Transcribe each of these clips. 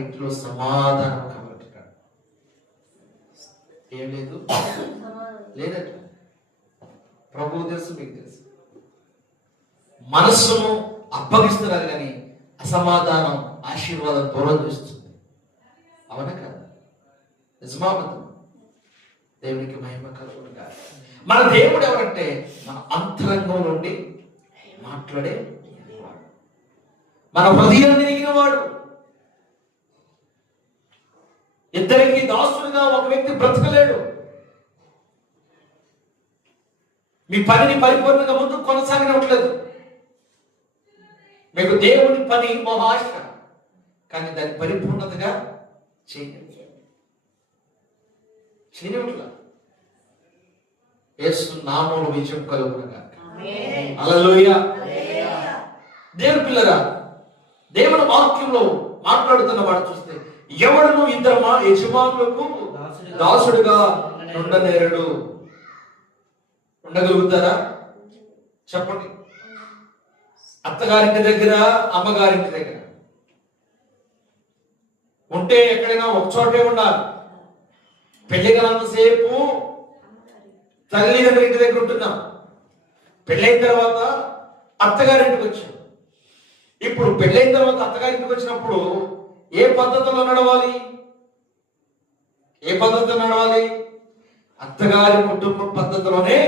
ఇంట్లో సమాధానం కలగట్టున్నాడు. ఏం లేదు లేదట. ప్రభువు తెలుసు, మీకు తెలుసు. మనస్సును అప్పగిస్తున్నారు కానీ అసమాధానం ఆశీర్వాదం దూరం చేస్తుంది. అవునా కదా? నిజమాబద్ధం. దేవునికి మహిమ కలుగునుగా. మన దేవుడు ఎవరంటే మన అంతరంగం నుండి మాట్లాడే వాడు, మన హృదయం తిరిగిన వాడు. ఇద్దరికి దాసుడుగా ఒక వ్యక్తి బ్రతకలేడు. మీ పనిని పరిపూర్ణంగా ముందుకు కొనసాగనట్లేదు. మీకు దేవుని పని మహాశ, కానీ దాన్ని పరిపూర్ణతగా చేయనిట్లా. యేసు నామములో విజయం కలుగునుగా. హల్లెలూయా. దేవుని పిల్లరా, దేవుని వాక్యంలో మాట్లాడుతున్న వాడు చూస్తే ఎవడును ఇద్దరు యజమానులకు దాసుడుగా ఉండనేరడు. ఉండగలుగుతారా చెప్పండి? అత్తగారింటి దగ్గర, అమ్మగారింటి దగ్గర ఉంటే ఎక్కడైనా ఒక చోటే ఉండాలి. పెళ్లి కాలంతసేపు తల్లిదండ్రుల ఇంటి దగ్గర ఉంటున్నాం. పెళ్ళైన తర్వాత అత్తగారింటికి వచ్చాం. ఇప్పుడు పెళ్ళైన తర్వాత అత్తగారింటికి వచ్చినప్పుడు ఏ పద్ధతిలో నడవాలి? ఏ పద్ధతిలో నడవాలి? అత్తగారి కుటుంబ పద్ధతిలోనే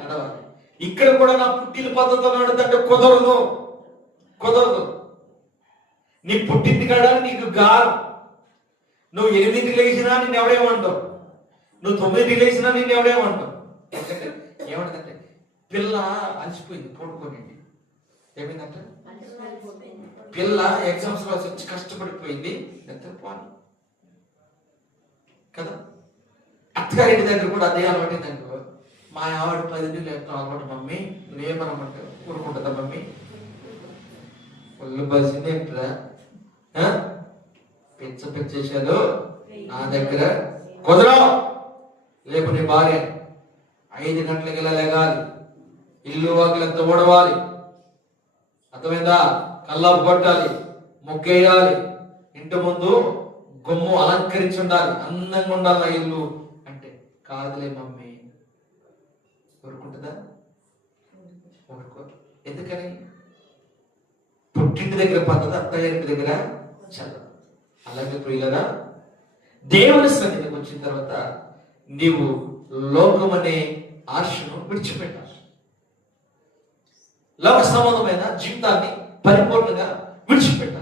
నడవాలి. ఇక్కడ కూడా నా పుట్టిన పద్ధతిలో నడుతుంటే కుదరదు. నీ పుట్టింటి కాడ నీకు గారు. నువ్వు 8ంటికి లేచినా నిన్ను ఎవడేమంటావు, నువ్వు 9ంటికి లేచినా నిన్ను ఎవడేమంటావు. ఏమంటుందంటే పిల్ల అలసిపోయింది పడుకోనండి. ఏమైందంటే పిల్ల ఎగ్జామ్స్ లో వచ్చి కష్టపడిపోయింది నిద్రపోను కదా. అత్తగారింటి దగ్గర కూడా అదే అలవాటు అనుకో. మా ఆవిడ 10ంటికి లేకపోతే అలవాటు మమ్మీ, నువ్వేమనమంటే ఊరుకుంటుందా మమ్మీ? ఒళ్ళు బసింది ఎట్లా పిచ్చేసాడు నా దగ్గర కుదరవు. లేపు నీ భార్య 5 గంటలకి ఇలా లేగాలి, ఇల్లు వాకిలంతా ఊడవాలి, అర్థమైందా? కల్లాపు కొట్టాలి, ముగ్గేయాలి, ఇంటి ముందు గుమ్ము అలంకరించి ఉండాలి, అందంగా ఉండాలి నా ఇల్లు అంటే కాదులే మమ్మీ. ఊరుకుంటుందా? ఊరుకో. ఎందుకని? పుట్టింటి దగ్గర పద్ధతి అత్తగారింటి దగ్గర చదవ. అలాగే ప్రియులరా, దేవుని సన్నిధికి వచ్చిన తర్వాత నీవు లోకం అనే ఆశను విడిచిపెట్టాలి. లోక సంబంధమైన జీవితాన్ని పరిపూర్ణంగా విడిచిపెట్టాలి.